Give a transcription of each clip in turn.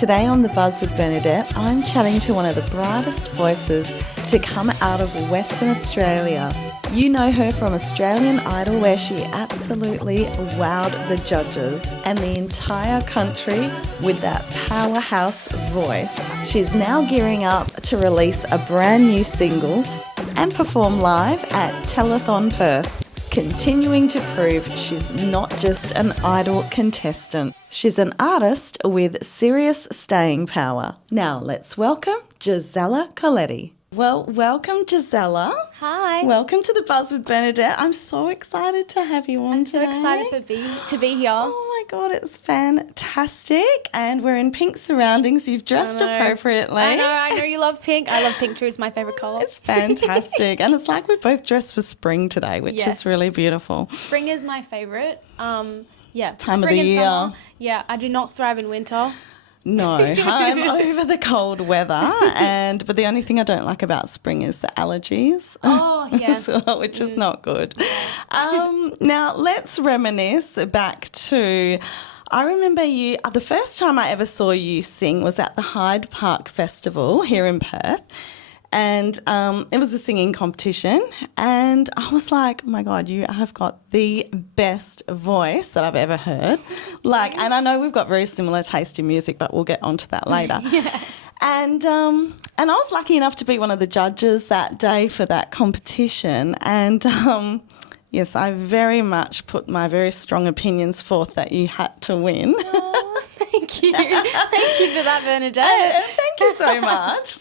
Today on The Buzz with Bernadette, I'm chatting to one of the brightest voices to come out of Western Australia. You know her from Australian Idol, where she absolutely wowed the judges and the entire country with that powerhouse voice. She's now gearing up to release a brand new single and perform live at Telethon Perth, continuing to prove she's not just an Idol contestant. She's an artist with serious staying power. Now let's welcome Gisella Colletti. Well, welcome, Gisella. Hi. Welcome to The Buzz with Bernadette. I'm so excited to have you on today. I'm so excited to be here. Oh my God, it's fantastic. And we're in pink surroundings. You've dressed appropriately. I know you love pink. I love pink too. It's my favourite colour. It's fantastic. And it's like we're both dressed for spring today, which is really beautiful. Spring is my favourite. Time of the year. Summer. Yeah, I do not thrive in winter. No, I'm over the cold weather, but the only thing I don't like about spring is the allergies. Oh, yeah. Which is not good. Now, let's reminisce back to, I remember you, the first time I ever saw you sing was at the Hyde Park Festival here in Perth. And it was a singing competition, and I was like, oh my God, you have got the best voice that I've ever heard. And I know we've got very similar taste in music, but we'll get onto that later. And I was lucky enough to be one of the judges that day for that competition. And yes, I very much put my very strong opinions forth that you had to win. Thank you. Thank you for that, Bernadette. Thank you so much.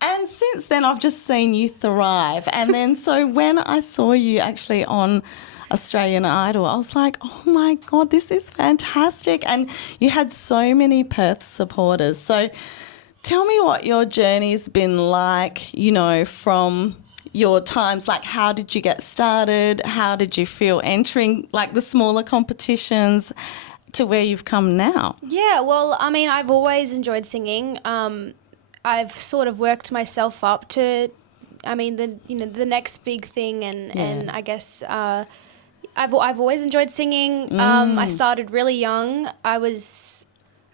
And since then, I've just seen you thrive. And then so when I saw you actually on Australian Idol, I was like, oh, my God, this is fantastic. And you had so many Perth supporters. So tell me what your journey's been like, from your times, how did you get started? How did you feel entering, the smaller competitions to where you've come now? Yeah, well, I mean, I've always enjoyed singing. I've sort of worked myself up to, the next big thing, and I guess I've always enjoyed singing. I started really young. I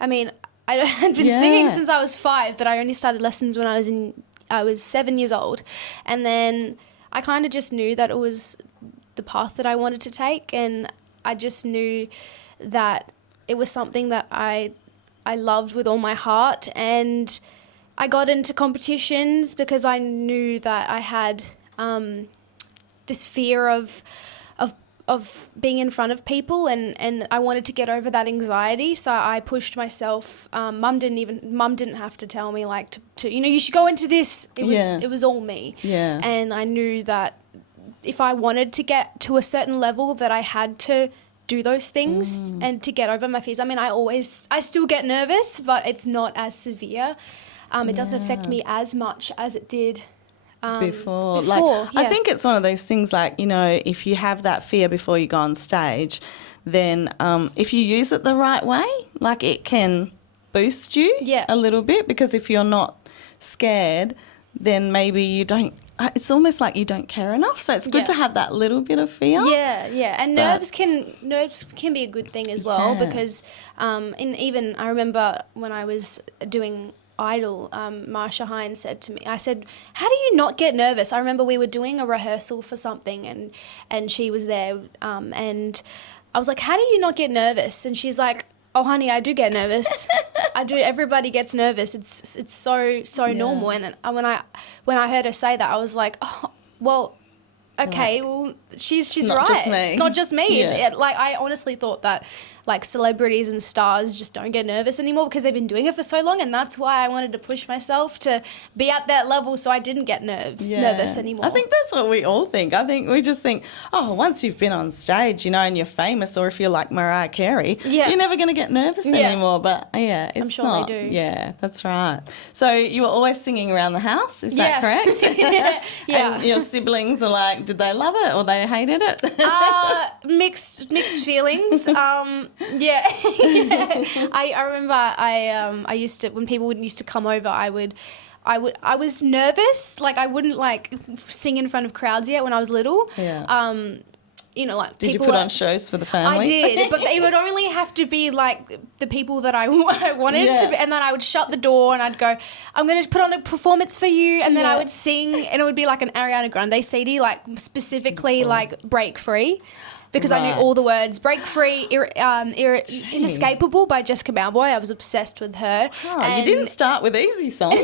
had been singing since I was 5, but I only started lessons when I was 7 years old, and then I kind of just knew that it was the path that I wanted to take, and I just knew that it was something that I loved with all my heart, and I got into competitions because I knew that I had this fear of being in front of people, and I wanted to get over that anxiety, so I pushed myself. Mum didn't have to tell me you should go into this. It was all me. Yeah. And I knew that if I wanted to get to a certain level that I had to do those things and to get over my fears. I mean, I still get nervous, but it's not as severe. It doesn't affect me as much as it did before. I think it's one of those things if you have that fear before you go on stage, then if you use it the right way, it can boost you a little bit, because if you're not scared, then maybe you don't. It's almost like you don't care enough, so it's good to have that little bit of fear. Yeah, and nerves can be a good thing as well, because even I remember when I was doing Idol, Marsha Hines said to me, I said, how do you not get nervous? I remember we were doing a rehearsal for something, and she was there, and I was like, how do you not get nervous? And she's like, oh, honey, I do get nervous. I do. Everybody gets nervous. It's so normal. And when I heard her say that, I was like, oh, well, okay, she's right. It's not just me. Yeah. I honestly thought that celebrities and stars just don't get nervous anymore because they've been doing it for so long, and that's why I wanted to push myself to be at that level so I didn't get nervous anymore. I think that's what we all think. I think we just think, once you've been on stage, and you're famous, or if you're like Mariah Carey, you're never going to get nervous anymore. But it's I'm sure not. they do. Yeah, that's right. So you were always singing around the house, is that correct? Yeah. And your siblings are like, did they love it or they hated it? Mixed feelings. I remember I used to, when people used to come over, I was nervous. I wouldn't sing in front of crowds yet when I was little. Yeah. you know, like Did you people put on shows for the family? I did, but it would only have to be like the people that I wanted to be, and then I would shut the door and I'd go, I'm going to put on a performance for you, and then I would sing, and it would be like an Ariana Grande CD, like specifically like Break Free. Because I knew all the words. Break Free, Inescapable by Jessica Mauboy. I was obsessed with her. Oh, you didn't start with easy songs.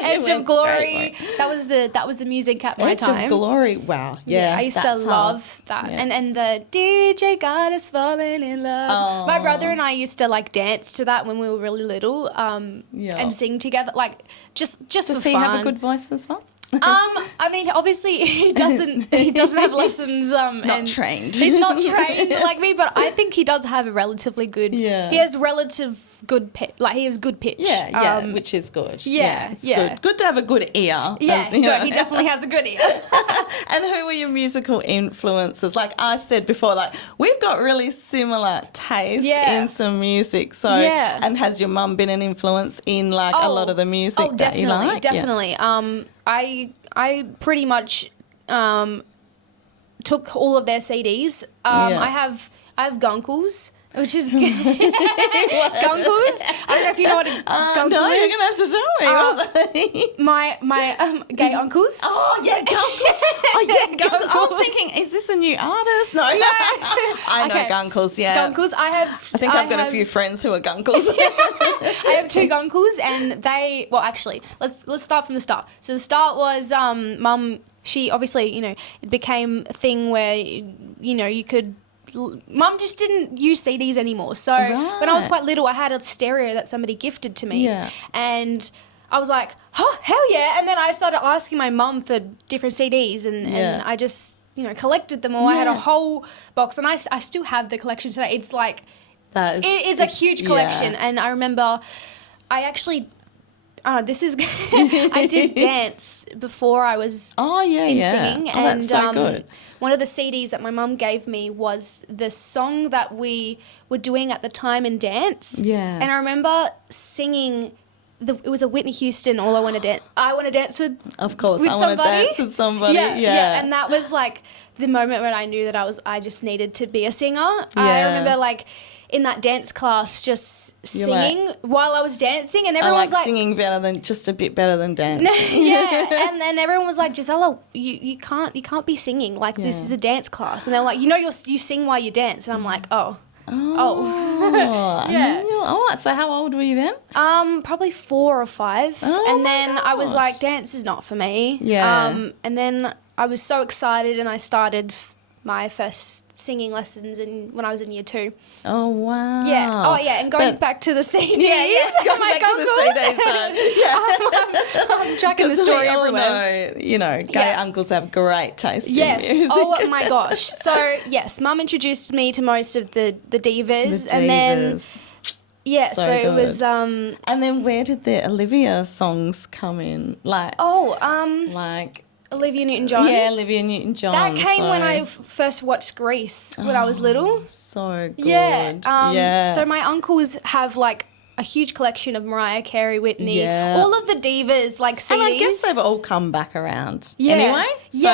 Edge of Glory. That was the music at my time. Edge of Glory. Wow. Yeah. I used to love that. Yeah. And the DJ got us falling in love. Oh. My brother and I used to like dance to that when we were really little. And sing together, like just Does for he fun. have a good voice as well? I mean, obviously he doesn't have lessons. He's not trained. He's not trained like me, but I think he does have a relatively good. Yeah. He has relative good pitch. Like he has good pitch. Yeah, which is good. It's good. Good to have a good ear. Yeah, he definitely has a good ear. And who were your musical influences? Like I said before, like we've got really similar taste in some music. So, and has your mum been an influence in like a lot of the music that you like? Definitely. I pretty much took all of their CDs. I have Gunkles, which is Gunkles. I don't know if you know what a Gunkle no, is. you're gonna have to tell me. My gay uncles. Oh yeah, Gunkles. Oh yeah, Gunkles. I was thinking, is this a new artist? No. I know Gunkles. Yeah, Gunkles. I think I've got a few friends who are Gunkles. I have two Gunkles, and they. Well, actually, let's start from the start. So the start was Mum. She obviously, you know, it became a thing where you could. Mum just didn't use CDs anymore. So when I was quite little, I had a stereo that somebody gifted to me. Yeah. And I was like, oh, hell yeah. And then I started asking my mum for different CDs and I just, collected them all. I had a whole box and I still have the collection today. It's like, it's a huge collection. And I remember I actually... I did dance before I was in singing. Oh, that's so good. One of the CDs that my mum gave me was the song that we were doing at the time in dance. Yeah. And I remember singing, it was a Whitney Houston, All I Want to Dance. I Want to Dance with Of course, with I want to dance with somebody. Yeah. And that was like the moment when I knew that I just needed to be a singer. Yeah. I remember like... in that dance class, just singing while I was dancing, and everyone was like, singing just a bit better than dancing. And then everyone was like, Gisella, you can't be singing like this is a dance class, and they're like, you sing while you dance, and I'm like, oh. Yeah. So how old were you then? Probably 4 or 5, and then I was like, dance is not for me. Yeah. And then I was so excited, and I started my first singing lessons when I was in year 2. Oh, wow. Yeah. Oh, yeah. And going back to the CDs. Going back to the CDs. I'm tracking the story everywhere. Gay uncles have great taste in music. Oh, my gosh. So, yes, Mum introduced me to most of the divas. And then... Yeah, so it was... and then where did the Olivia songs come in? Olivia Newton-John. Yeah, Olivia Newton-John. That came when I first watched Grease when I was little. So good. Yeah. So my uncles have like a huge collection of Mariah Carey, Whitney, all of the divas, like CDs. And I guess they've all come back around anyway. So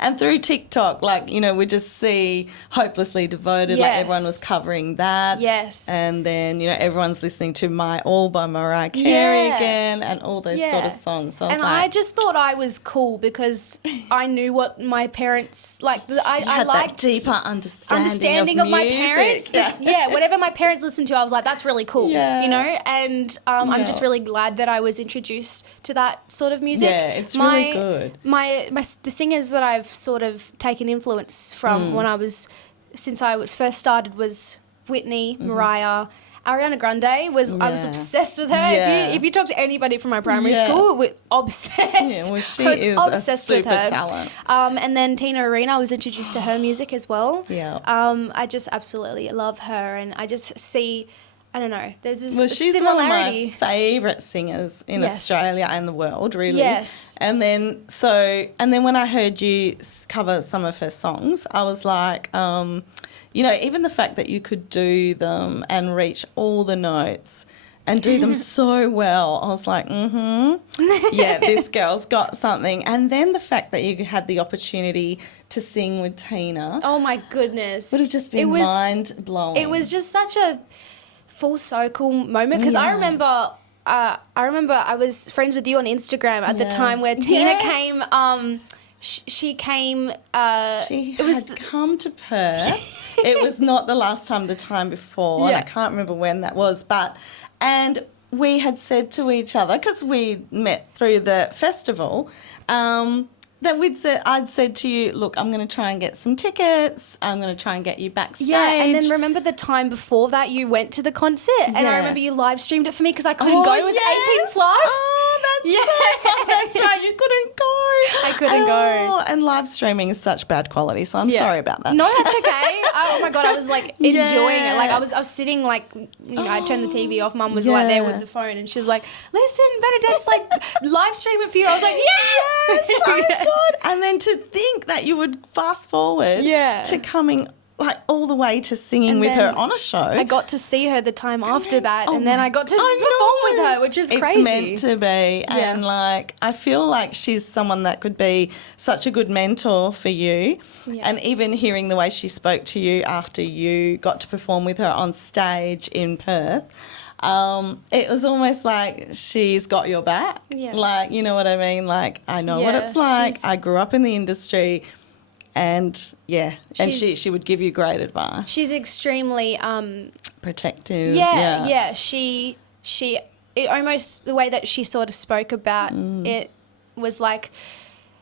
and through TikTok, we just see Hopelessly Devoted, like everyone was covering that. Yes. And then, everyone's listening to My All by Mariah Carey again and all those sort of songs. So I just thought I was cool because I knew what my parents, I liked that deeper understanding of my parents. But whatever my parents listened to, I was like, that's really cool. Yeah. And I'm just really glad that I was introduced to that sort of music. Yeah, it's really good. The singers that I've sort of taken influence from since I was first started was Whitney, Mariah, Ariana Grande I was obsessed with her. Yeah. If you talk to anybody from my primary school, we're obsessed. Yeah, well, she is obsessed a super with her. Talent. And then Tina Arena, I was introduced to her music as well. Yeah. I just absolutely love her, and I just see... I don't know. There's this she's similarity. One of my favourite singers in Australia and the world, really. Yes. And then when I heard you cover some of her songs, I was like, even the fact that you could do them and reach all the notes and do them so well. I was like, yeah, this girl's got something. And then the fact that you had the opportunity to sing with Tina. Oh my goodness. Would have just been mind-blowing. It was just such a full circle moment because I remember I was friends with you on Instagram at the time where Tina came. She came. She had come to Perth. It was not the last time, the time before. And I can't remember when that was, and we had said to each other, because we met through the festival, that I'd said to you, look, I'm going to try and get some tickets. I'm going to try and get you backstage. Yeah, and then remember the time before that you went to the concert, and I remember you live streamed it for me because I couldn't go. It was 18 plus. Oh, that's right. You couldn't go. I couldn't go. And live streaming is such bad quality, so I'm sorry about that. No, that's okay. Oh my God, I was like enjoying it. Like I was sitting like, I turned the TV off. Mum was like there with the phone, and she was like, "Listen, Bernadette's like live streaming for you." I was like, "Yes, so good." And then to think that you would fast forward to coming like all the way to singing with her on a show. I got to see her the time after that, and then I got to perform with her, which is crazy. It's meant to be. And like I feel like she's someone that could be such a good mentor for you. And even hearing the way she spoke to you after you got to perform with her on stage in Perth, it was almost like she's got your back. Like, you know what I mean? Like, I know what it's like. I grew up in the industry. And she would give you great advice. She's extremely protective. She almost the way that she sort of spoke about it was like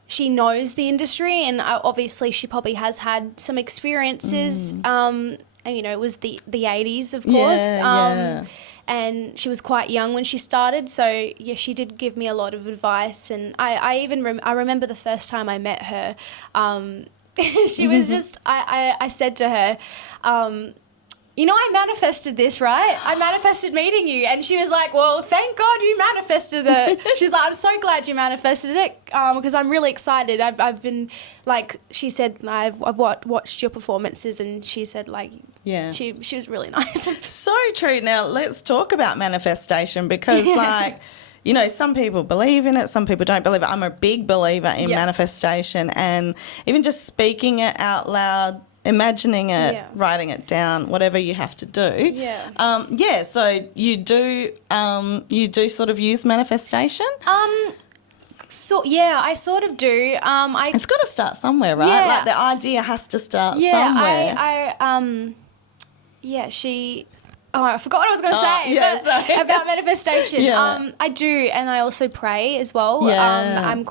she knows the industry, and obviously she probably has had some experiences. And it was the 80s, of course. And she was quite young when she started, so she did give me a lot of advice. And I remember the first time I met her. She was just, I said to her, I manifested this, right? I manifested meeting you. And she was like, well, thank God you manifested it. She's like, I'm so glad you manifested it because I'm really excited. I've been, like, she said, I've watched your performances, and she said, like, she was really nice. So true. Now, let's talk about manifestation because, like, some people believe in it, some people don't believe it. I'm a big believer in manifestation, and even just speaking it out loud, imagining it, writing it down, whatever you have to do. So you do sort of use manifestation? I sort of do. It's got to start somewhere, right? Yeah. Like the idea has to start somewhere. I forgot what I was going to say about manifestation. I do, and I also pray as well. I'm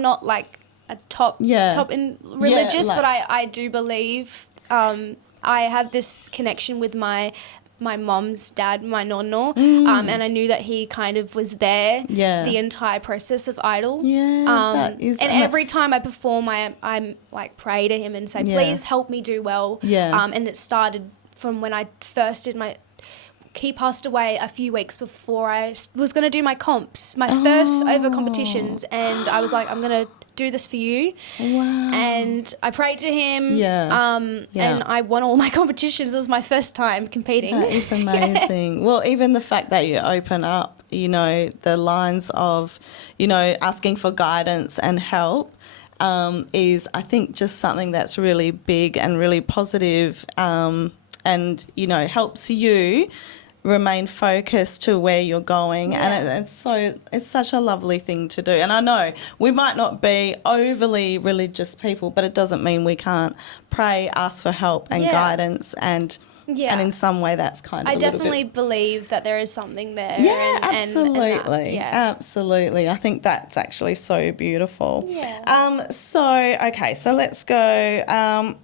not like a top in religious, but I do believe. I have this connection with my mom's dad, my nonno, and I knew that he kind of was there the entire process of Idol. Every time I perform, I'm like pray to him and say, please help me do well. And it started from when I first did he passed away a few weeks before I was going to do my comps, my first over competitions, and I was like, I'm going to do this for you. Wow. And I prayed to him, and I won all my competitions. It was my first time competing. That is amazing. Well, even the fact that you open up, the lines of, asking for guidance and help is, I think, just something that's really big and really positive. And, helps you remain focused to where you're going. And it's such a lovely thing to do. And I know we might not be overly religious people, but it doesn't mean we can't pray, ask for help and guidance, and in some way that's kind of I definitely believe that there is something there. Yeah, absolutely. Absolutely. I think that's actually so beautiful. So let's go.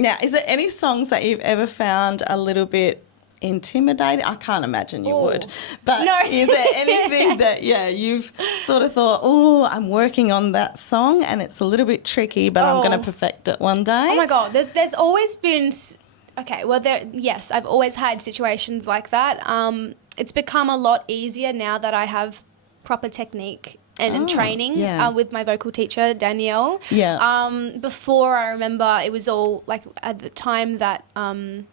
Now, is there any songs that you've ever found a little bit intimidating? I can't imagine you would. But is there anything that, you've sort of thought, I'm working on that song and it's a little bit tricky, but I'm going to perfect it one day? Oh, my God. There's always been... Okay, well, I've always had situations like that. It's become a lot easier now that I have proper technique and training with my vocal teacher, Danielle. Before, I remember it was all, like, at the time that... I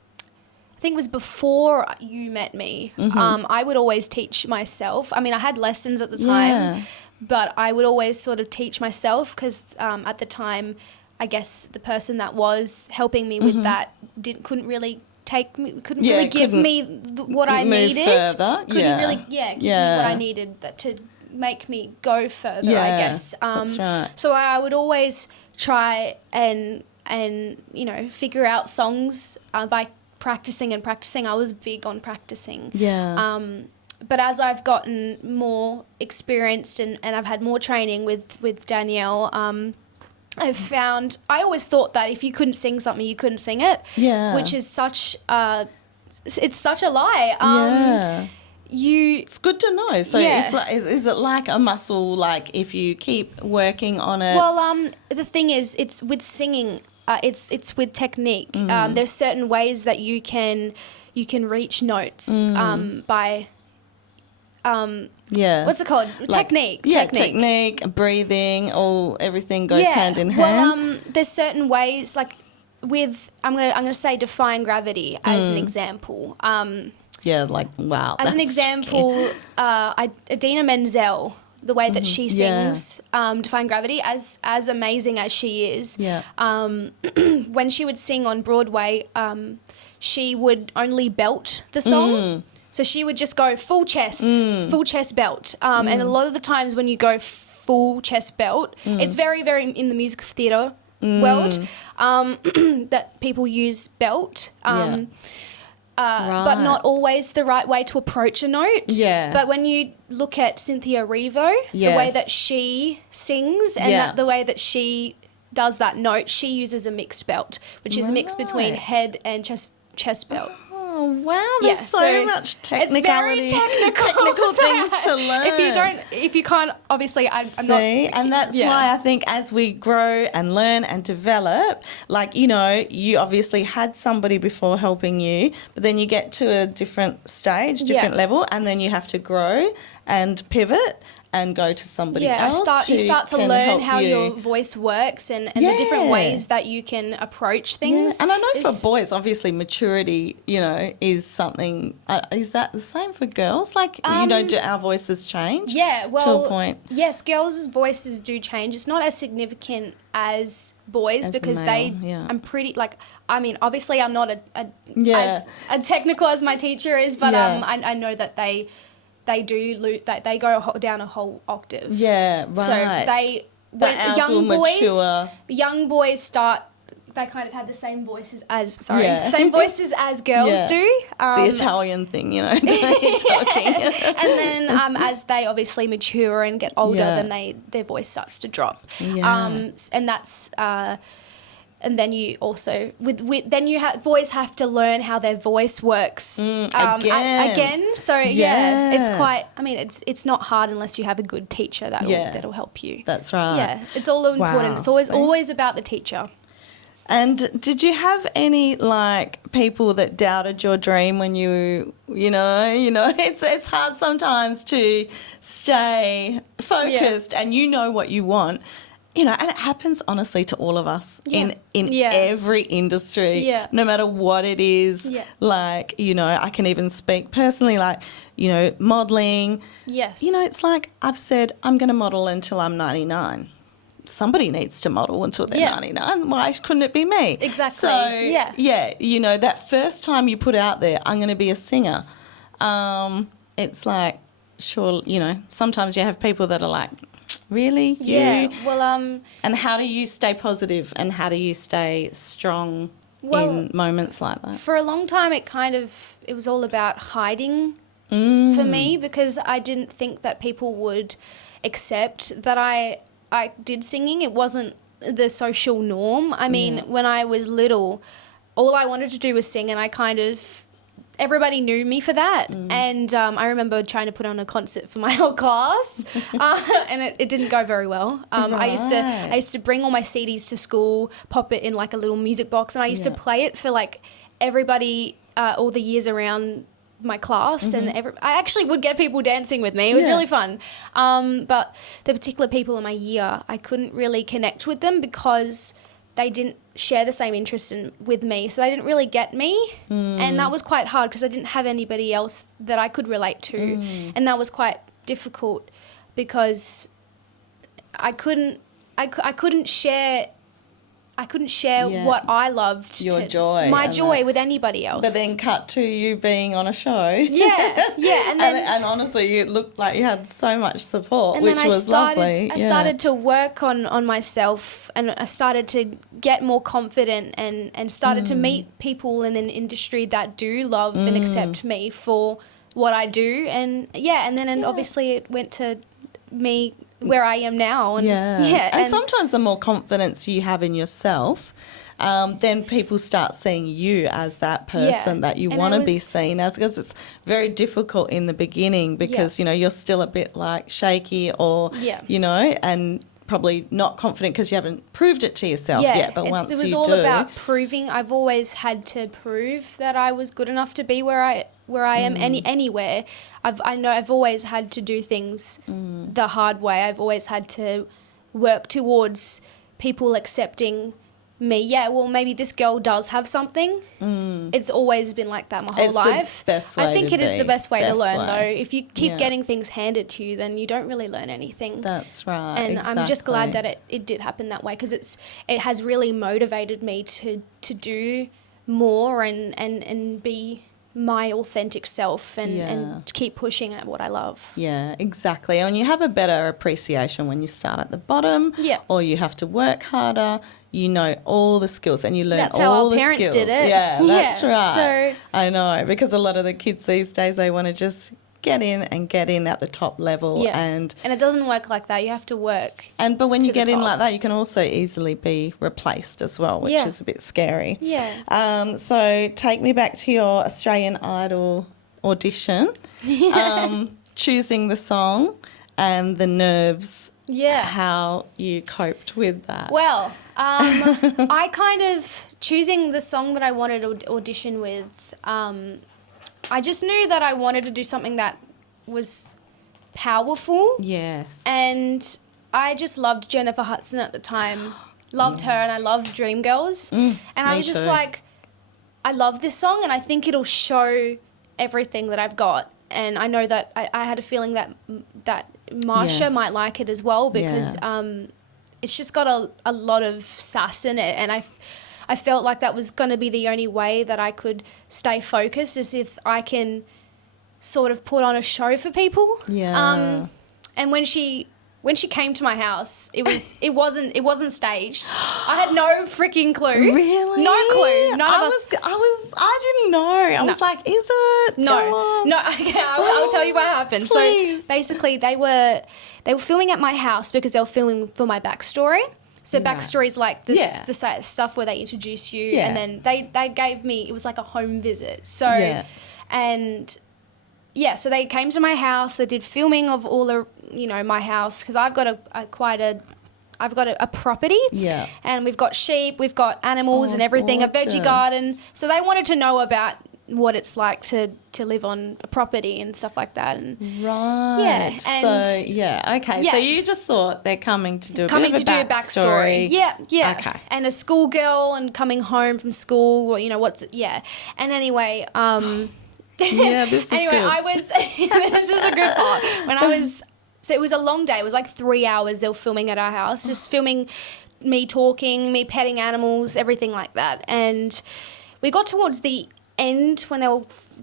think it was before you met me, I would always teach myself. I mean, I had lessons at the time, but I would always sort of teach myself because at the time, I guess the person that was helping me with that couldn't really give me what I needed. Further. Couldn't really give me what I needed to make me go further, I guess. That's right. So I would always try and figure out songs by practicing. I was big on practicing. Yeah. But as I've gotten more experienced and I've had more training with Danielle, I've found, I always thought that if you couldn't sing something, you couldn't sing it. Yeah. Which is it's such a lie. It's good to know. So it's like, is it like a muscle, like if you keep working on it? Well, the thing is, it's with singing, it's with technique. There's certain ways that you can reach notes by what's it called? Like, technique. Technique, breathing, everything goes hand in hand. Well, there's certain ways, like with I'm gonna say defying gravity as an example. Wow. As an example, Idina Menzel, the way that she sings Defying Gravity, as amazing as she is, when she would sing on Broadway, she would only belt the song. So she would just go full chest belt. And a lot of the times when you go full chest belt, it's very, very in the musical theatre world that people use belt. But not always the right way to approach a note. Yeah. But when you look at Cynthia Erivo, the way that she sings and the way that she does that note, she uses a mixed belt, which is a mix between head and chest belt. Oh, wow, there's so much technicality. It's very technical things to learn. If you can't, obviously, I'm not. And that's why I think as we grow and learn and develop, like, you obviously had somebody before helping you, but then you get to a different stage, different level, and then you have to grow and pivot and go to somebody else. You start to learn how your voice works and the different ways that you can approach things. Yeah. And I know for boys, obviously, maturity, is something. Is that the same for girls? Like, do our voices change? Yeah, well, to a point. Yes, girls' voices do change. It's not as significant as boys because I'm pretty, like, I mean, obviously I'm not as technical as my teacher is, but I know that they go down a whole octave. Yeah, right. So young boys start. They kind of had the same voices as girls do. It's the Italian thing, talking. And then as they obviously mature and get older, then their voice starts to drop. Yeah. And that's. And then you also boys have to learn how their voice works again. So it's quite. I mean, it's not hard unless you have a good teacher that'll help you. That's right. Yeah, it's all important. It's always about the teacher. And did you have any people that doubted your dream when it's hard sometimes to stay focused and what you want. And it happens honestly to all of us in every industry, no matter what it is. Yeah. I can even speak personally, modelling. Yes. It's like I've said, I'm going to model until I'm 99. Somebody needs to model until they're 99. Why couldn't it be me? Exactly. So, that first time you put out there, I'm going to be a singer, it's like, sure, sometimes you have people that are like, really? Yeah. Well, and how do you stay positive and how do you stay strong in moments like that? For a long time, it was all about hiding for me because I didn't think that people would accept that I did singing. It wasn't the social norm. I mean, when I was little, all I wanted to do was sing and everybody knew me for that. And I remember trying to put on a concert for my whole class and it didn't go very well. I used to bring all my CDs to school, pop it in a little music box, and I used to play it for everybody all the years around my class. And I actually would get people dancing with me. It was really fun. But the particular people in my year, I couldn't really connect with them because they didn't share the same interest with me, so they didn't really get me, and that was quite hard because I didn't have anybody else that I could relate to, and that was quite difficult because I couldn't share what I loved, my joy with anybody else. But then cut to you being on a show. Yeah, and then and honestly, you looked like you had so much support, and which then was lovely. I started to work on myself, and I started to get more confident, and started to meet people in an industry that do love and accept me for what I do, and obviously it went to me where I am now. And, and sometimes the more confidence you have in yourself, then people start seeing you as that person that you want to be seen as, because it's very difficult in the beginning because, you're still a bit like shaky or, and probably not confident because you haven't proved it to yourself yet. But once you do. It was all about proving. I've always had to prove that I was good enough to be where I am anywhere. I've always had to do things the hard way. I've always had to work towards people accepting me. Yeah, well, maybe this girl does have something. It's always been like that my whole life. The best way I think to it is be. the best way to learn, way. though. If you keep getting things handed to you, then you don't really learn anything. That's right. And I'm just glad that it did happen that way, because it has really motivated me to do more and be my authentic self and keep pushing at what I love. Yeah, exactly. And you have a better appreciation when you start at the bottom, or you have to work harder. You know all the skills and you learn that's all the skills. That's how our parents did it. Yeah, that's right. So I know, because a lot of the kids these days, they want to just get in at the top level. And it doesn't work like that. You have to work. But when you get in like that, you can also easily be replaced as well, which is a bit scary. Yeah. So take me back to your Australian Idol audition, choosing the song and the nerves. Yeah. How you coped with that. Well, I kind of, choosing the song that I wanted to audition with, I just knew that I wanted to do something that was powerful. Yes. And I just loved Jennifer Hudson at the time. Loved her, and I loved Dreamgirls. And I was just like, I love this song, and I think it'll show everything that I've got. And I know that I had a feeling that Marsha might like it as well, because it's just got a lot of sass in it, and I felt like that was going to be the only way that I could stay focused, is if I can sort of put on a show for people. Yeah. And when she came to my house, it wasn't staged. I had no freaking clue. Really? No clue. None of us. I didn't know. I was like, is it? No. Okay, I'll tell you what happened. Please. So basically, they were filming at my house because they were filming for my backstory. So backstory is like this, the stuff where they introduce you, and then they gave me, it was like a home visit. So, so they came to my house. They did filming of all the, my house, because I've got a property. Yeah. And we've got sheep, we've got animals and everything, a veggie garden. So they wanted to know about what it's like to live on a property and stuff like that. And right. Yeah. Okay. So you just thought they're coming to do a backstory. Yeah. Okay. And a schoolgirl and coming home from school, And anyway, this is anyway, good. I was this is a good part. So it was a long day. It was like 3 hours they were filming at our house, just filming me talking, me petting animals, everything like that. And we got towards the end when they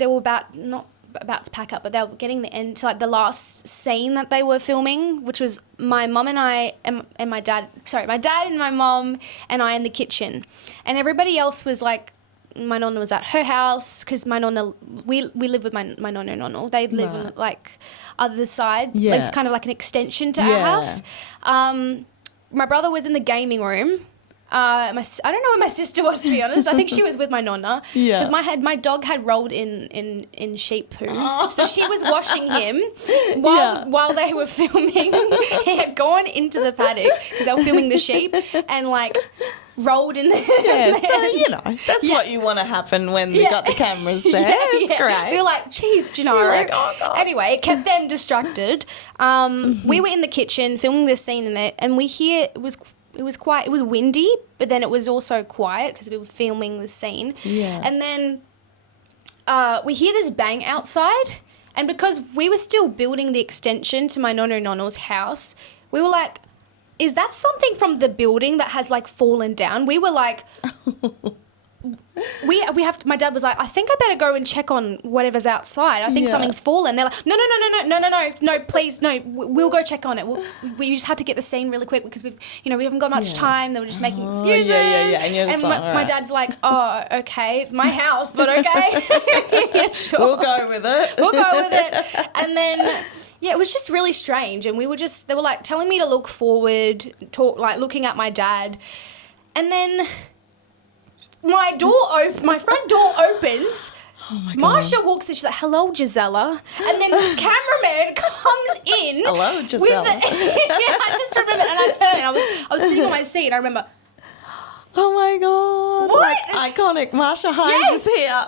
were not about to pack up, but they were getting the end to like the last scene that they were filming, which was my mum and I and my dad. Sorry, my dad and my mum and I in the kitchen, and everybody else was like, my nonna was at her house, because my nonna, we live with my nonna and nonna. They live on like other side. Yeah. It's kind of like an extension to our house. My brother was in the gaming room. I don't know where my sister was, to be honest. I think she was with my nonna. Yeah. Because my dog had rolled in sheep poo. Oh. So she was washing him while they were filming. He had gone into the paddock because they were filming the sheep and like rolled in there. Yeah, so that's what you want to happen when you got the cameras there. It's great. We were like, geez, do you know? You're like, oh God. Anyway, it kept them distracted. We were in the kitchen filming this scene in there, and we hear it was it was windy, but then it was also quiet because we were filming the scene. Yeah. And then we hear this bang outside, and because we were still building the extension to my nono's house, we were like, is that something from the building that has like fallen down? We were like, we have to, my dad was like, I think I better go and check on whatever's outside. I think something's fallen. They're like, no, please, no, we'll go check on it. We just had to get the scene really quick because we haven't got much time. They were just making excuses. And you're just like, my dad's like, oh, okay, it's my house, but okay. Yeah, sure. We'll go with it. And then, yeah, it was just really strange. And they were like telling me to look forward, looking at my dad. And then my front door opens. Oh my God. Marsha walks in. She's like, "Hello, Gisella." And then this cameraman comes in. Hello, Gisella. I just remember, and I turned. I was sitting on my seat. And I remember. Oh my God! What? Like, iconic. Marsha Hines is here.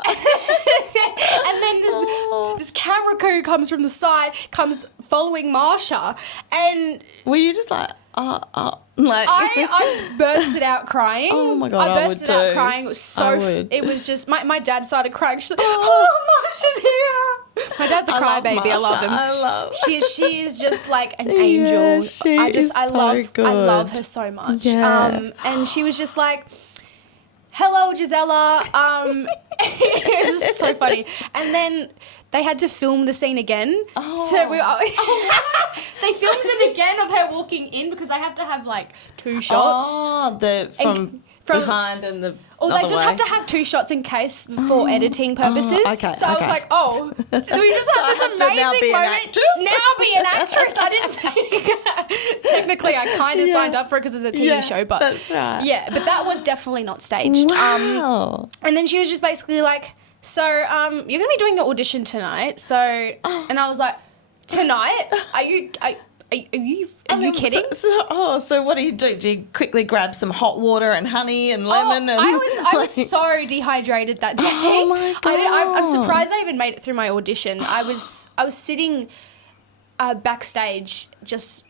And then this camera crew comes from the side, comes following Marsha, and were you just like, like? I bursted out crying. Oh my God, I bursted out crying. It was so. It was just my dad started crying. She's like, "Oh, Marsha's here." My dad's a crybaby. I love him. She is just like an angel. I love her so much. Yeah. And she was just like, "Hello, Gisella." It was so funny. And then they had to film the scene again. Oh. So they filmed it again of her walking in because they have to have like 2 shots. Oh, from behind and the or other they just way. have to have 2 shots in case for editing purposes. Okay, so I was like, we just have this amazing moment. Now be an actress. I didn't think. Technically, I kind of signed up for it because it's a TV show, but that's right. Yeah, but that was definitely not staged. Wow. And then she was just basically like, so you're going to be doing your audition tonight. So, and I was like, tonight? Are you kidding? So what do? Do you quickly grab some hot water and honey and lemon? I was so dehydrated that day. Oh my God. I'm surprised I even made it through my audition. I was sitting backstage just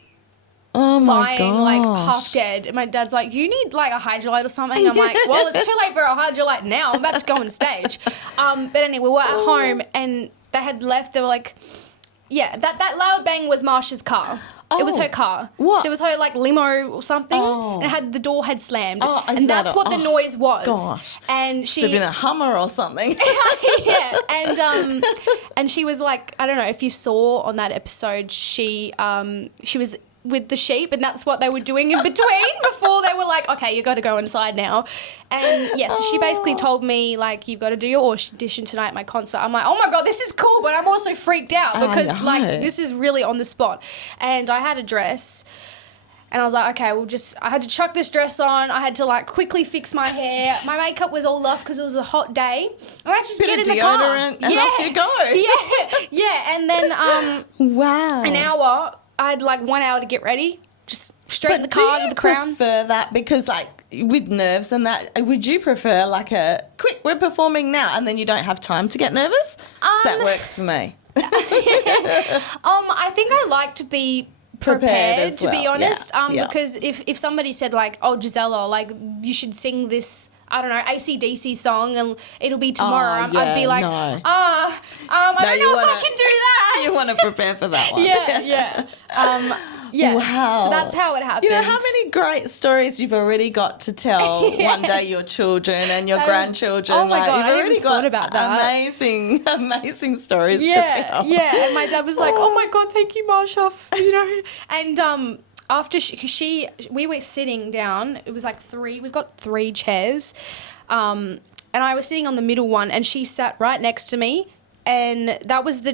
lying like half dead. My dad's like, "You need like a hydrolyte or something." I'm like, "Well, it's too late for a hydrolyte now. I'm about to go on stage." But anyway, we were at home and they had left. They were like, yeah, that loud bang was Marsha's car. It was her car. What? So it was her like limo or something. And the door had slammed. And that's what the noise was. Gosh. And she should have been a Hummer or something. yeah. And she was like, I don't know if you saw on that episode, she was with the sheep, and that's what they were doing in between before they were like, okay, you got to go inside now. And yeah, so she basically told me like, you've got to do your audition tonight at my concert. I'm like, oh my God, this is cool, but I'm also freaked out because like this is really on the spot. And I had a dress. And I was like, okay, I had to chuck this dress on. I had to like quickly fix my hair. My makeup was all off because it was a hot day. I just get in the car. And off you go. Yeah. And then an hour, I had like 1 hour to get ready. Just straight in the car to the Crown. Do you prefer that? Because like with nerves and that, would you prefer like a quick, we're performing now, and then you don't have time to get nervous? So that works for me. I think I like to be prepared to be honest, because if somebody said like, oh, Gisella, like you should sing this, I don't know, AC/DC song and it'll be tomorrow, I'd be like, I don't know if I can do that. You want to prepare for that one. Yeah. Wow. So that's how it happened. You know how many great stories you've already got to tell one day your children and your grandchildren. Oh my God, you've I already never thought about that. Amazing stories to tell. Yeah, and my dad was like, oh my God, thank you, Marsha, and after we were sitting down, it was like we've got 3 chairs, and I was sitting on the middle one, and she sat right next to me, and that was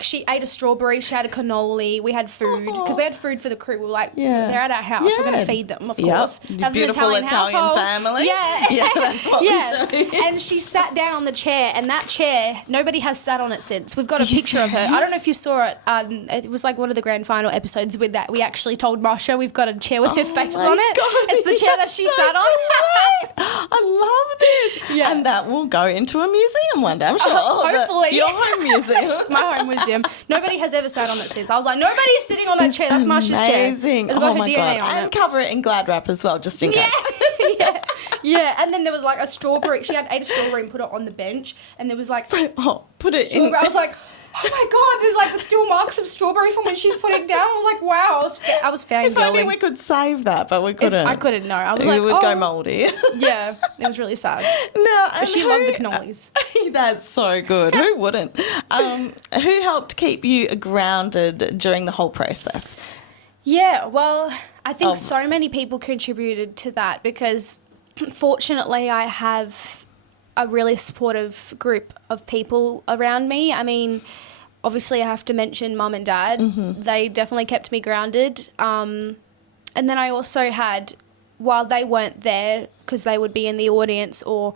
she ate a strawberry, she had a cannoli, we had food, because we had food for the crew. We were like, they're at our house, we're going to feed them, of course. That's beautiful an Italian family. Yeah, that's what we do. And she sat down on the chair, and that chair, nobody has sat on it since. We've got a picture of her. I don't know if you saw it. It was like one of the grand final episodes with that. We actually told Marsha we've got a chair with her face on it. God, it's the chair that she sat on. I love this. Yeah. And that will go into a museum one day, I'm sure. Hopefully. Your home museum. My home museum. Nobody has ever sat on it since. I was like, nobody's sitting on that chair. That's Marsha's chair. Amazing. It's got her my DNA God. on And it. cover it in Glad wrap as well, just in case. Yeah. And then there was like a strawberry. She had ate a strawberry and put it on the bench. And there was like Put it in. I was like, oh my God, there's like the still marks of strawberry from when she's putting it down. I was like, wow, I was fangirling. If only we could save that, but we couldn't. I couldn't, no. I was it like, would go mouldy. Yeah, it was really sad. No, But she loved the cannolis. That's so good. Who wouldn't? Who helped keep you grounded during the whole process? Yeah, well, I think so many people contributed to that because fortunately I have a really supportive group of people around me. I mean, obviously I have to mention mum and dad. Mm-hmm. They definitely kept me grounded. And then I also had, while they weren't there because they would be in the audience or,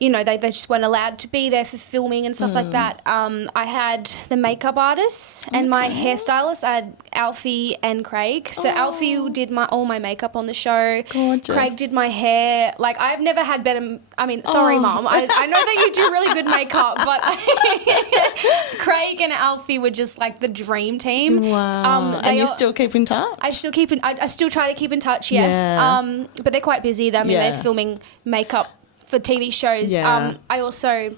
you know, they just weren't allowed to be there for filming and stuff like that. I had the makeup artists and my hairstylist. I had Alfie and Craig. So Alfie did all my makeup on the show. Gorgeous. Craig did my hair. Like, I've never had better. I mean, sorry, Mum. I know that you do really good makeup, but Craig and Alfie were just like the dream team. Wow. And you still keep in touch? I still try to keep in touch. Yes. Yeah. But they're quite busy. I mean, they're filming makeup for TV shows. Yeah. I also,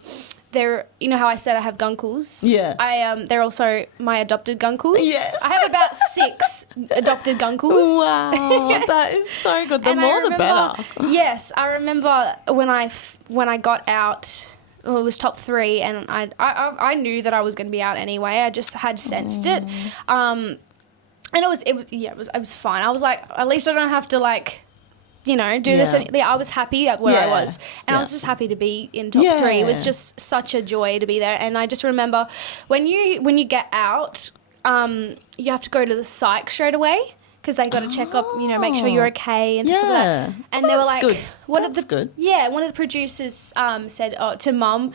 you know how I said I have gunkles? Yeah. They're also my adopted gunkles. Yes. I have about 6 adopted gunkles. Wow, that is so good. The And more, the better. Yes, I remember when I got out. Well, it was top 3, and I knew that I was going to be out anyway. I just had sensed it, and it was fine. I was like, at least I don't have to do this. I was happy at where I was, and I was just happy to be in top 3. It was just such a joy to be there. And I just remember when you get out, you have to go to the psych straight away because they got to check up, make sure you're okay and stuff like that. And they were like, good. That's good. Yeah, one of the producers said to Mum,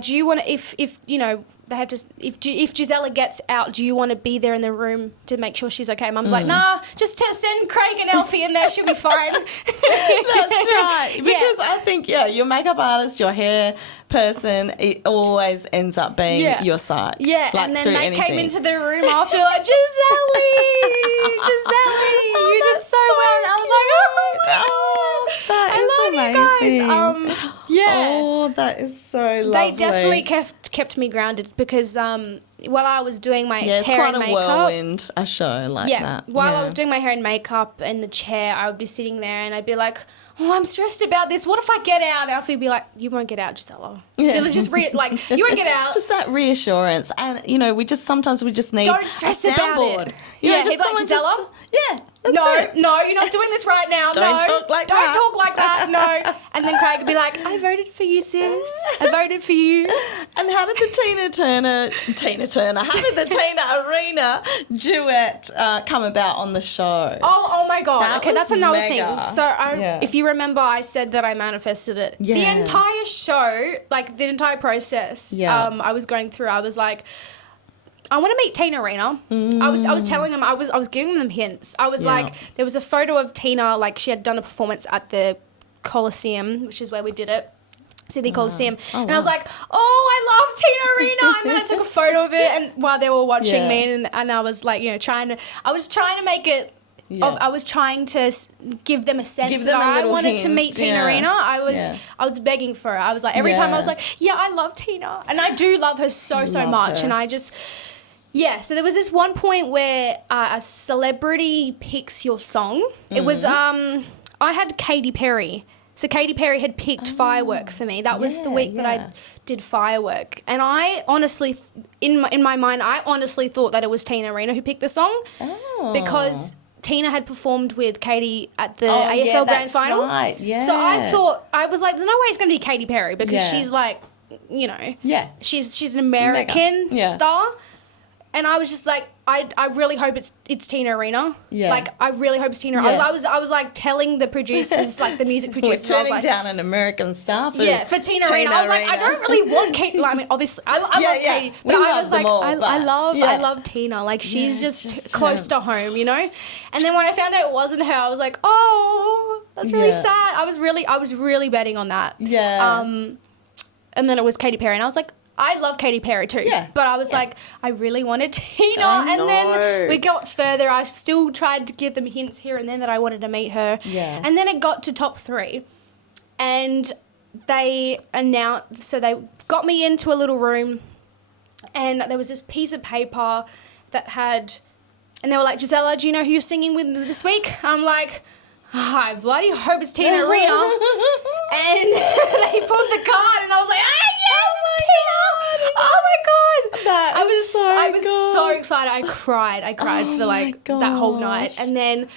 do you want to, if they have to, if Gisella gets out, do you want to be there in the room to make sure she's okay? Mum's like, nah, just send Craig and Elfie in there, she'll be fine. That's right. Because I think, your makeup artist, your hair person, it always ends up being your side. Yeah, and then they came into the room after like, Giselle, you did so well. And I was like, oh my God. That is amazing. Oh, that is so lovely. They definitely kept me grounded because while I was doing my hair and makeup. It's quite a whirlwind, a show like that. While I was doing my hair and makeup in the chair, I would be sitting there and I'd be like, I'm stressed about this. What if I get out? Alfie would be like, you won't get out, Gisella. Yeah. It was just you won't get out. Just that reassurance. And, sometimes we just need Don't stress a about soundboard. it. Just he'd be like, Gisella? No, you're not doing this right now. Don't talk like that. Don't talk like that. No. And then Craig would be like, I voted for you, sis. I voted for you. And how did the how did the Tina Arena duet come about on the show? Oh my God. That's another mega. thing. So if you remember, I said that I manifested it. Yeah. The entire show, the entire process, I was going through, I was like, I want to meet Tina Arena. I was telling them, I was giving them hints. I was like, there was a photo of Tina, she had done a performance at the Coliseum, which is where we did it. Sydney Coliseum. And I was like, I love Tina Arena. And then I took a photo of it and while they were watching me and I was like, trying to make it, I was trying to give them a sense that I wanted to meet Tina Arena. I was begging for her. I was like, every time I was like, I love Tina. And I do love her so much. Her. And I just... Yeah, so there was this one point where a celebrity picks your song. It was, I had Katy Perry. So Katy Perry had picked Firework for me. That was the week that I did Firework. And I honestly, in my mind, I honestly thought that it was Tina Arena who picked the song. Because Tina had performed with Katy at the AFL Grand Final. Right. Yeah. So I was like, there's no way it's going to be Katy Perry because she's she's an American star. And I was just like, I really hope it's Tina Arena. Yeah. I really hope it's Tina. Yeah. I was telling the producers, the music producers. We're turning down an American star for Tina Arena. I was like, I don't really want Katy. Obviously, I love Katy, but I was like, I love Tina. She's just close to home, And then when I found out it wasn't her, I was like, oh, that's really sad. I was really betting on that. Yeah. And then it was Katy Perry, and I was like, I love Katy Perry too. Yeah. But I was like, I really wanted Tina. I And then know. we got further. I still tried to give them hints here and then that I wanted to meet her. Yeah. And then it got to top 3. And they announced, so they got me into a little room and there was this piece of paper that had, and they were like, Gisella, do you know who you're singing with this week? I'm like, I bloody hope it's Tina Arena. And they pulled the card and I was like, yes, Tina. Oh my God. I was so excited. I cried for like that whole night. And then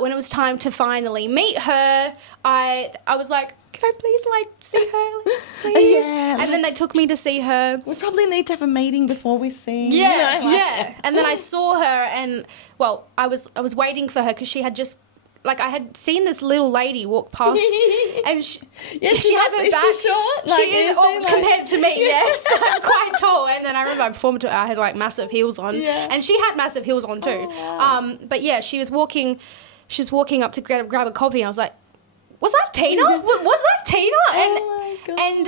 when it was time to finally meet her, I was like, can I please like see her, please? Yeah. And then they took me to see her. We probably need to have a meeting before we sing. Yeah, you know, like- yeah. And then I saw her, and well, I was waiting for her because she had just, like, I had seen this little lady walk past, and she has her is back. she short? Like, She is, is she, like- compared to me, yes, I'm quite tall. And then I remember I performed to her, I had like massive heels on, Yeah. and she had massive heels on too. Oh, wow. But yeah, she was walking up to grab a coffee, and I was like, was that Tina? Was that Tina? Oh my God. And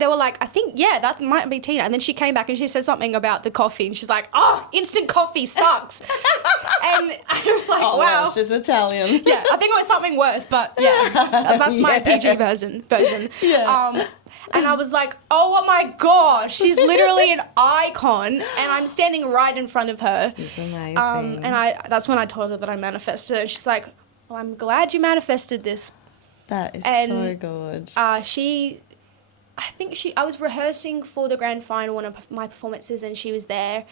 they were like, I think, yeah, that might be Tina. And then she came back and she said something about the coffee. And she's like, oh, instant coffee sucks. And I was like, Oh, wow. wow, she's Italian. Yeah, I think it was something worse, but yeah, that's my Yeah. PG version. Yeah. And I was like, oh my gosh, she's literally an icon. And I'm standing right in front of her. She's amazing. And that's when I told her that I manifested it. She's like, well, I'm glad you manifested this. That is And, so good. I was rehearsing for the grand final, one of my performances, and she was there,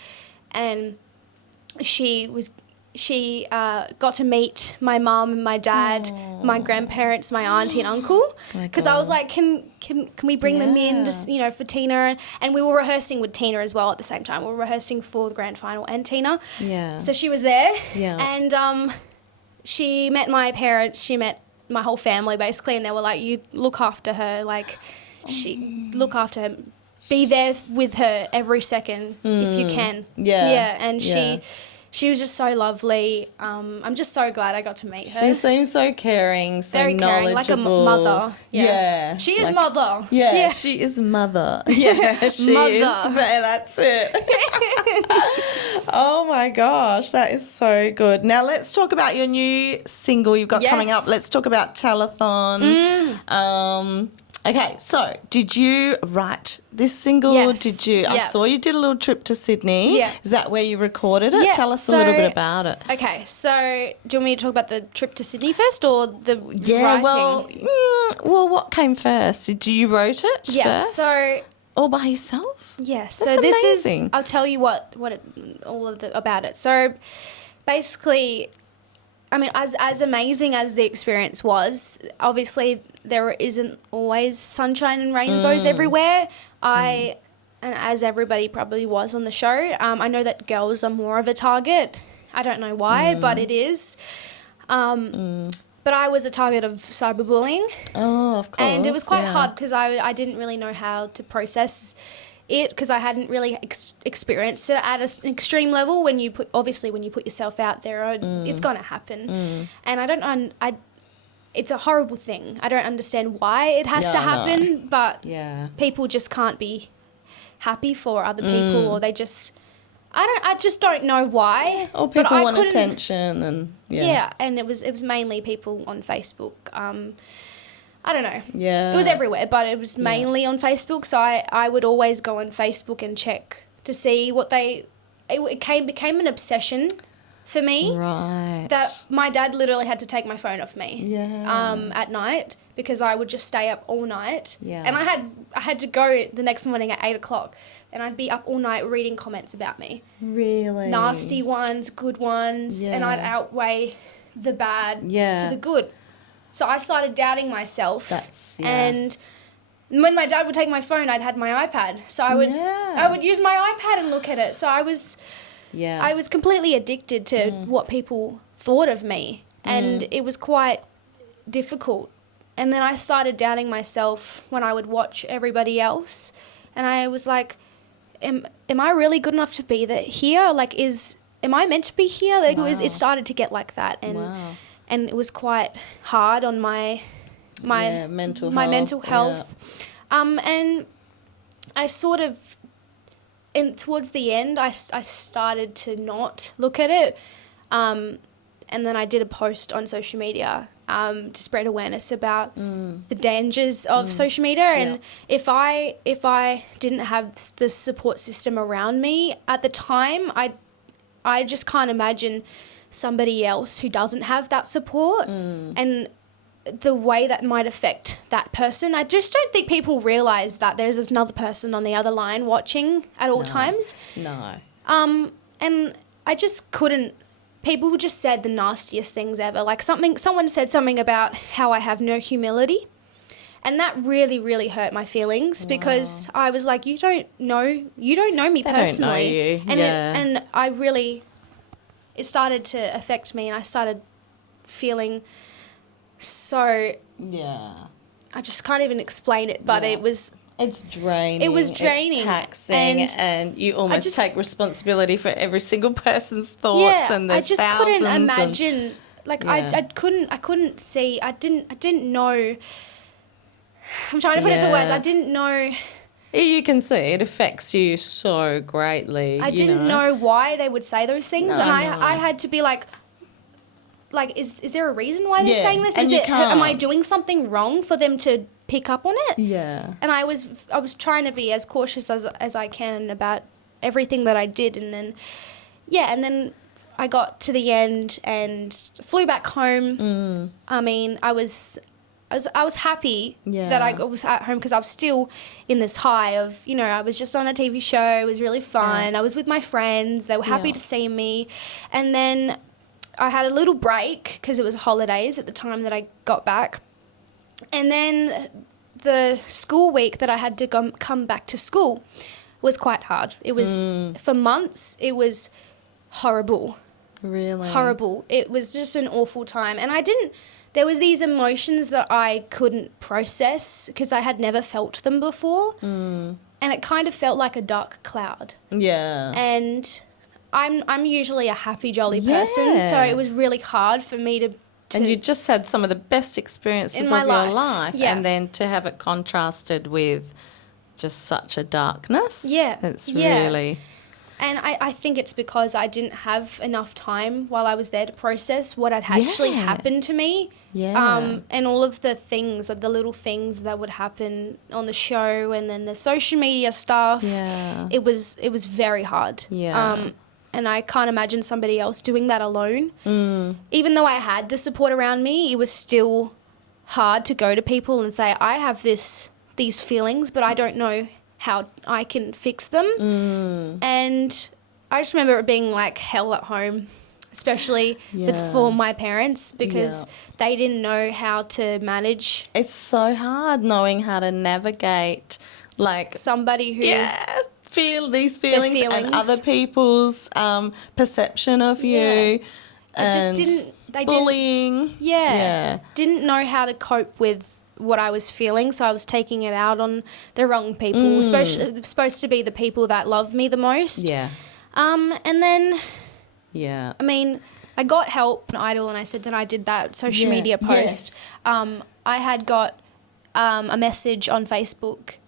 and she got to meet my mum and my dad, my grandparents, my auntie and uncle, because I was like, can we bring them in, just, you know, for Tina, and we were rehearsing with Tina as well at the same time. We were rehearsing for the grand final and Tina. Yeah. So she was there. Yeah. And she met my parents. She met my whole family basically, and they were like, you look after her, like look after her, be there with her every second if you can. Yeah. And she was just so lovely. I'm just so glad I got to meet her. She seems so caring, so Very caring, like a knowledgeable. mother. Yeah. She is like- mother. Yeah, she is mother. Yeah, she Mother. is. That's it. Oh my gosh, that is so good. Now let's talk about your new single you've got coming up. Yes. Let's talk about Telethon. Okay, so did you write this single? Yes. Did you? I Yeah. saw you did a little trip to Sydney. Yeah. Is that where you recorded it? Yeah, Tell us a little bit about it. Okay, so do you want me to talk about the trip to Sydney first or the Yeah, writing? well, what came first? Did you wrote it Yeah, first? so all by yourself? yeah, so That's this amazing. is, I'll tell you about it. So basically, I mean, as amazing as the experience was, obviously there isn't always sunshine and rainbows everywhere. And as everybody probably was on the show, I know that girls are more of a target. I don't know why, but it is. But I was a target of cyberbullying. Oh, of course. And it was quite yeah. hard because I didn't really know how to process it because I hadn't really experienced it at an extreme level. When you put yourself out there, it's going to happen. And it's a horrible thing. I don't understand why it has to Yeah, I know. happen, but Yeah. people just can't be happy for other people, or they just, I just don't know why. Or but people I want couldn't- attention and Yeah, and it was mainly people on Facebook. I don't know. Yeah. It was everywhere, but it was mainly on Facebook. So I would always go on Facebook and check to see what it became an obsession for me. Right. That my dad literally had to take my phone off me. Yeah. At night because I would just stay up all night. Yeah. And I had to go the next morning at 8:00, and I'd be up all night reading comments about me. Really? Nasty ones, good ones, and I'd Yeah. outweigh the bad Yeah. to the good. So I started doubting myself. That's- yeah. And when my dad would take my phone, I'd had my iPad. So I would use my iPad and look at it. So I was completely addicted to what people thought of me, and it was quite difficult. And then I started doubting myself when I would watch everybody else, and I was like, am I really good enough to be here? Like, am I meant to be here? Like, it started to get like that, and it was quite hard on my mental health. mental health. And I sort of, towards the end, I started to not look at it. And then I did a post on social media to spread awareness about the dangers of social media. And if I didn't have the support system around me at the time, I just can't imagine somebody else who doesn't have that support and the way that might affect that person. I just don't think people realise that there's another person on the other line watching at all times. No. And I just couldn't. People just said the nastiest things ever. Like someone said something about how I have no humility. And that really, really hurt my feelings because I was like, you don't know me personally. Don't know you. And I really, it started to affect me and I started feeling so, I just can't even explain it, but It's draining. It was draining. It's taxing, and you almost take responsibility for every single person's thoughts. And there's I just thousands. couldn't imagine. I couldn't see. I didn't know. I'm trying to put it into words. I didn't know. You can see it affects you so greatly. I didn't know why they would say those things, No, and no. I had to be like, is there a reason why they're saying this? and Am I doing something wrong for them to pick up on it? Yeah. And I was trying to be as cautious as I can about everything that I did, and then I got to the end and flew back home. I mean, I was happy that I was at home because I was still in this high of, I was just on a TV show. It was really fun. I was with my friends. They were happy to see me. And then I had a little break because it was holidays at the time that I got back. And then the school week that I had to come back to school was quite hard. It was, for months, it was horrible. Really? Horrible. It was just an awful time. And there was these emotions that I couldn't process because I had never felt them before. And it kind of felt like a dark cloud. Yeah. And I'm usually a happy, jolly person, so it was really hard for me to and you just had some of the best experiences of your life. And then to have it contrasted with just such a darkness. Yeah. It's really... And I think it's because I didn't have enough time while I was there to process what had actually happened to me. Yeah. And all of the things, like the little things that would happen on the show and then the social media stuff. Yeah. It was very hard. Yeah. And I can't imagine somebody else doing that alone. Even though I had the support around me, it was still hard to go to people and say, I have these feelings, but I don't know how I can fix them. And I just remember it being like hell at home, especially for my parents because they didn't know how to manage. It's so hard knowing how to navigate like somebody who feel these feelings and other people's perception of you. It And just didn't. They bullying. Didn't know how to cope with what I was feeling, so I was taking it out on the wrong people, supposed to be the people that love me the most. And then I mean, I got help on Idol, and I said that I did that social media post. I had got a message on Facebook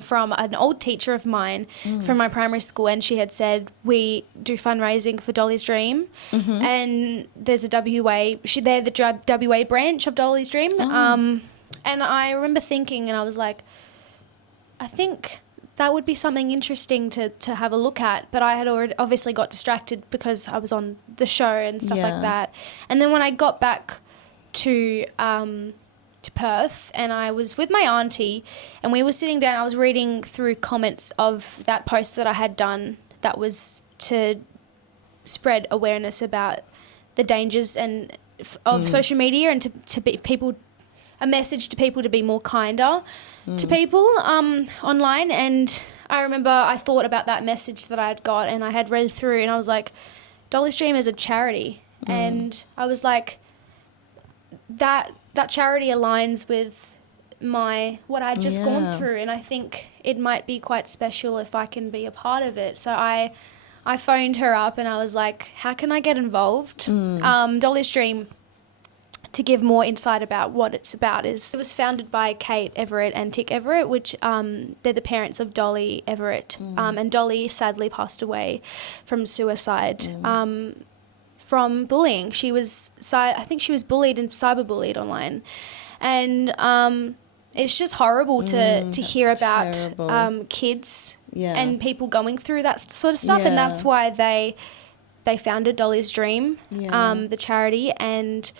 from an old teacher of mine from my primary school, and she had said, we do fundraising for Dolly's Dream, and there's a WA, they're the WA branch of Dolly's Dream. And I remember thinking, and I was like, I think that would be something interesting to have a look at. But I had already obviously got distracted because I was on the show and stuff like that. And then when I got back to Perth, and I was with my auntie, and we were sitting down, I was reading through comments of that post that I had done that was to spread awareness about the dangers of social media and to be people, a message to people to be more kinder to people online. And I remember I thought about that message that I had got, and I had read through, and I was like, Dolly's Dream is a charity. And I was like, that charity aligns with what I'd just gone through, and I think it might be quite special if I can be a part of it. So I phoned her up and I was like, how can I get involved? Dolly's Dream to give more insight about what it's about, is it was founded by Kate Everett and Tick Everett, which they're the parents of Dolly Everett. And Dolly sadly passed away from suicide. From bullying. I think she was bullied and cyberbullied online. And it's just horrible to hear about kids and people going through that sort of stuff. And that's why they founded Dolly's Dream, the charity, and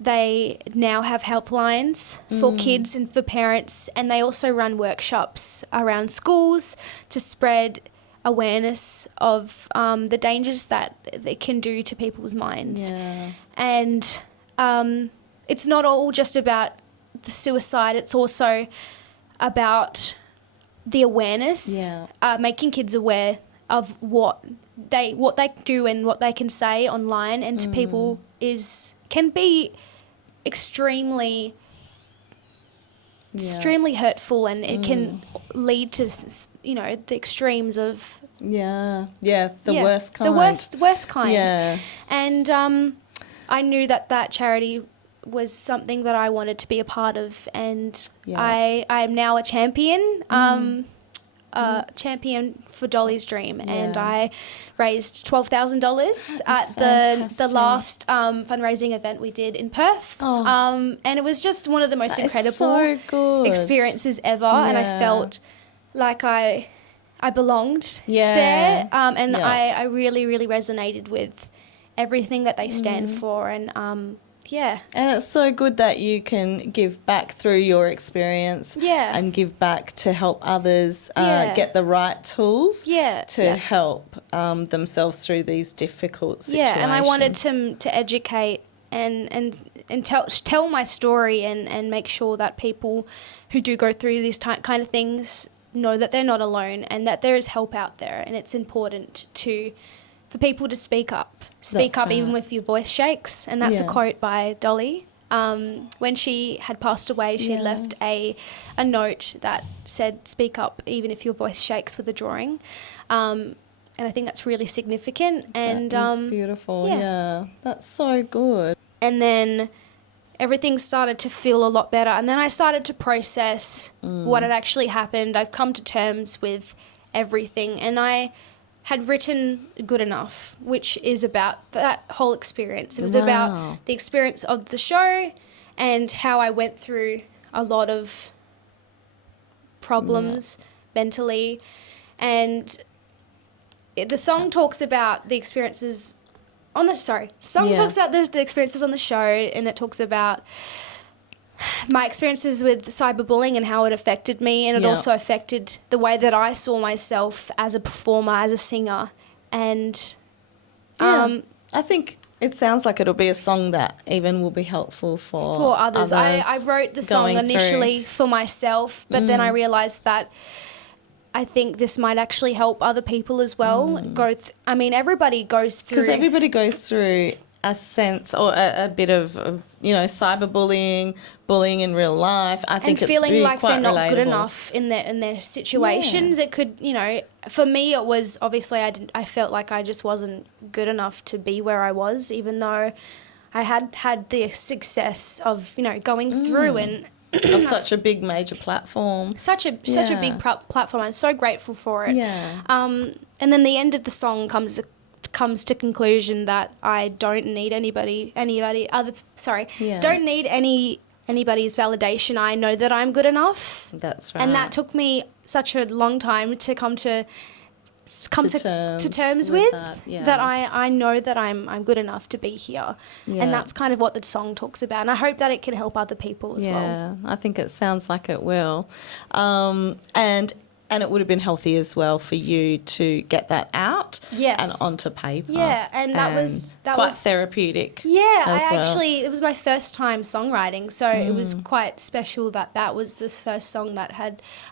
they now have helplines for kids and for parents, and they also run workshops around schools to spread awareness of the dangers that it can do to people's minds. And it's not all just about the suicide, it's also about the awareness, making kids aware of what they do and what they can say online and to people can be extremely hurtful, and it can lead to, you know, the extremes of the worst kind. The worst kind. And I knew that charity was something that I wanted to be a part of, and I am now a champion. Champion for Dolly's Dream, and I raised $12,000 at the last fundraising event we did in Perth. And it was just one of the most incredible experiences ever, and I felt like I belonged there, and I really, really resonated with everything that they stand for, and and it's so good that you can give back through your experience and give back to help others get the right tools to help themselves through these difficult situations. And I wanted to educate and tell my story and make sure that people who do go through these kind of things know that they're not alone and that there is help out there, and it's important for people to speak up even if your voice shakes. And that's a quote by Dolly. When she had passed away, she left a note that said, "Speak up even if your voice shakes," with a drawing. And I think that's really significant. And that is beautiful. That's so good. And then everything started to feel a lot better, and then I started to process what had actually happened. I've come to terms with everything, and I had written Good Enough, which is about that whole experience. It was about the experience of the show and how I went through a lot of problems mentally. And the song talks about the experiences on the talks about the experiences on the show, and it talks about my experiences with cyberbullying and how it affected me, and it also affected the way that I saw myself as a performer, as a singer. And I think it sounds like it'll be a song that even will be helpful for others. I wrote the song initially for myself, but then I realised that I think this might actually help other people as well. Everybody goes through... Because everybody goes through a sense or a bit of, cyberbullying, bullying in real life. I think and it's feeling really like quite they're not relatable. good enough in their situations. It could, for me it was obviously I felt like I just wasn't good enough to be where I was, even though I had the success of going through and of such a big major platform. Such a big platform. I'm so grateful for it. And then the end of the song comes to conclusion that I don't need don't need anybody's validation. I know that I'm good enough. That's right. And that took me such a long time to come to terms with that I know that I'm good enough to be here. And that's kind of what the song talks about, and I hope that it can help other people as well. Yeah, I think it sounds like it will. And it would have been healthy as well for you to get that out and onto paper. Yeah, and that was quite therapeutic. Yeah, it was my first time songwriting, so it was quite special that was the first song that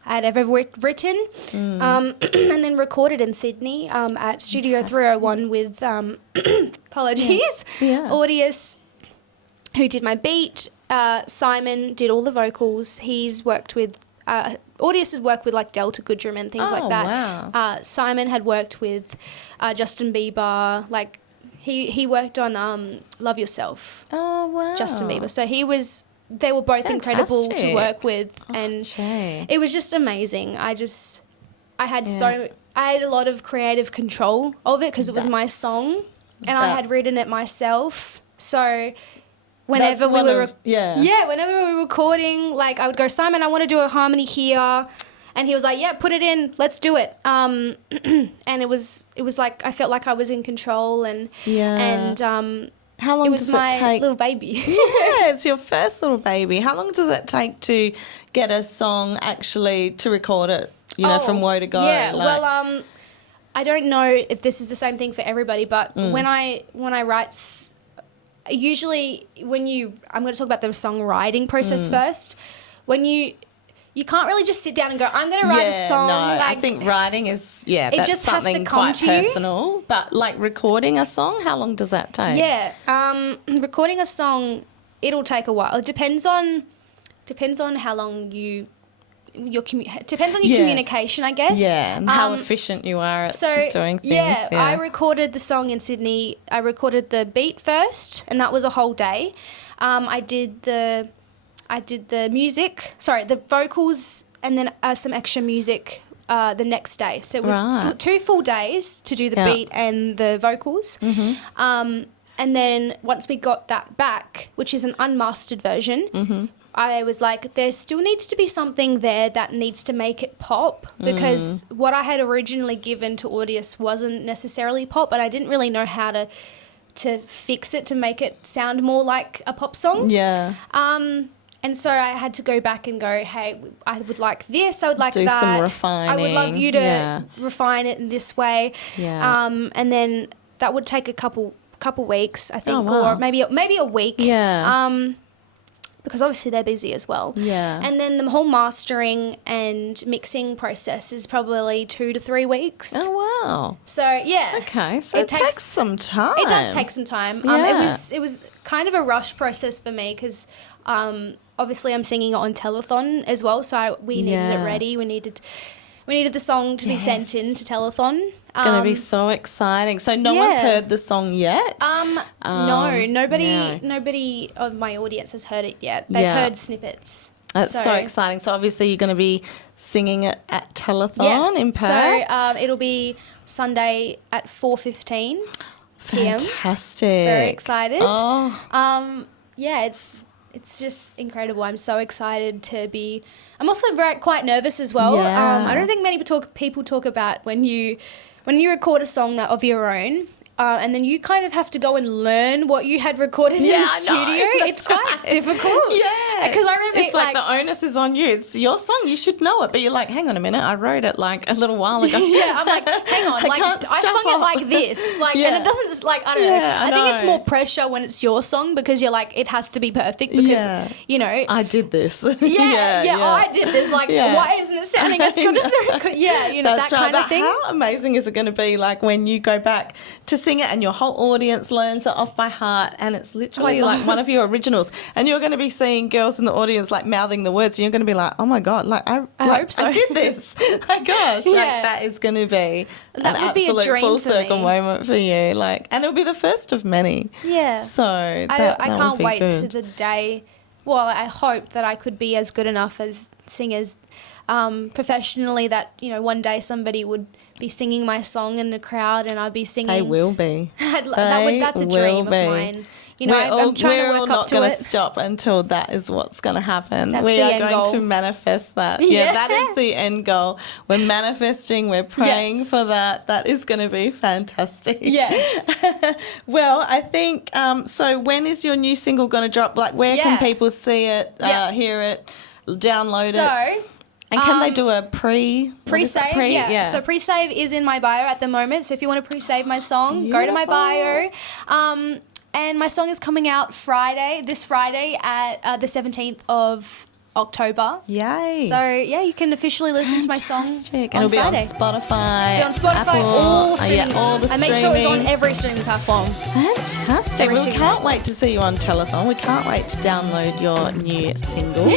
I had ever written, and then recorded in Sydney at Studio 301 with apologies, Audius, who did my beat. Simon did all the vocals. He's worked with. Audius had worked with like Delta Goodrum and things like that. Wow. Simon had worked with Justin Bieber. Like He worked on Love Yourself, Oh, wow. Justin Bieber. So they were both incredible to Fantastic. work with, and Gee. it was just amazing. I had a lot of creative control of it because it was my song, and I had written it myself. So whenever we were whenever we were recording, like I would go, Simon, I want to do a harmony here. And he was like, yeah, put it in, let's do it. And it was like I felt like I was in control, and how long it was does my it take? little baby. Yeah, it's your first little baby. How long does it take to get a song actually to record it? From woe to go. Yeah, well, I don't know if this is the same thing for everybody, but when I write, usually I'm going to talk about the songwriting process first. When you can't really just sit down and go, I'm going to write a song. No, like, I think writing is, it that's just has to something come quite to you. personal. But like recording a song, how long does that take? Yeah, recording a song, it'll take a while. It depends on how long depends on your communication, I guess. Yeah, and how efficient you are at doing things. Yeah, I recorded the song in Sydney. I recorded the beat first, and that was a whole day. I did the music, the vocals, and then some extra music the next day. So it was 2 full days to do the beat and the vocals. Mm-hmm. And then once we got that back, which is an unmastered version, I was like, there still needs to be something there that needs to make it pop, because what I had originally given to Audius wasn't necessarily pop, but I didn't really know how to fix it to make it sound more like a pop song. Yeah. And so I had to go back and go, hey, I would like this, I would like Do that. some refining. I would love you to refine it in this way. Yeah. And then that would take a couple weeks, I think, wow. or maybe a week. Yeah. Because obviously they're busy as well. Yeah. And then the whole mastering and mixing process is probably 2 to 3 weeks. Oh, wow. So, yeah. Okay, so it takes some time. It does take some time. Yeah. It was kind of a rush process for me because obviously I'm singing it on telethon as well, so we needed it ready. We needed the song to be sent in to telethon. It's going to be so exciting. So no one's heard the song yet? No, nobody of my audience has heard it yet. They've heard snippets. That's so exciting. So obviously you're going to be singing it at telethon in Perth. So it'll be Sunday at 4:15 p.m. Fantastic. Very excited. Oh. It's just incredible. I'm so excited to be. I'm also quite nervous as well. Yeah. I don't think many people talk about when you record a song of your own. And then you kind of have to go and learn what you had recorded in the studio. It's quite difficult. Yeah. Because I remember it's like the onus is on you. It's your song. You should know it. But you're like, hang on a minute. I wrote it like a little while ago. Yeah, I'm like, hang on. I sung it like this. Like, and it doesn't, like, I don't know. I think it's more pressure when it's your song because you're like, it has to be perfect because, you know. I did this. I did this. Like, why isn't it sounding as good as the you know, that's that kind right. of thing. How amazing is it going to be like when you go back to sing it and your whole audience learns it off by heart and it's literally like one of your originals and you're going to be seeing girls in the audience like mouthing the words and you're going to be like, oh my God, like I hope so. I did this. My gosh, like that is going to be an absolute full circle moment for you. Like, and it'll be the first of many. Yeah. So I can't wait to the day. Well, I hope that I could be as good enough as singers professionally that, you know, one day somebody would be singing my song in the crowd and I'd be singing. They will be. That's a dream of mine. You know, I'm trying to work up to it. We're all not going to stop until that is what's going to happen. That's we the are end going goal. to manifest that. Yeah, that is the end goal. We're manifesting. We're praying for that. That is going to be fantastic. Yes. Well, I think, so when is your new single going to drop? Like, where can people see it, hear it, download it? And can they do a pre-save? Yeah. So pre-save is in my bio at the moment. So if you want to pre-save my song, go to my bio. And my song is coming out this Friday at the 17th of October. Yay. So, yeah, you can officially listen to my song on And it'll Friday. be on Spotify. It'll be on Spotify, Apple, all streaming. all the I make sure it's on every streaming platform. Fantastic. We can't wait to see you on telethon. We can't wait to download your new single.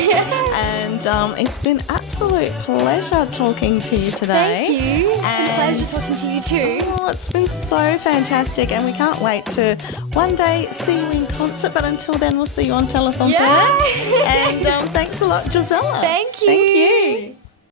And it's been absolute pleasure talking to you today. Thank you. It's been a pleasure. talking to you too. Oh, it's been so fantastic, and we can't wait to one day see you in concert. But until then, we'll see you on Telethon. Yeah. And thanks a lot, Gisella. Thank you. Thank you.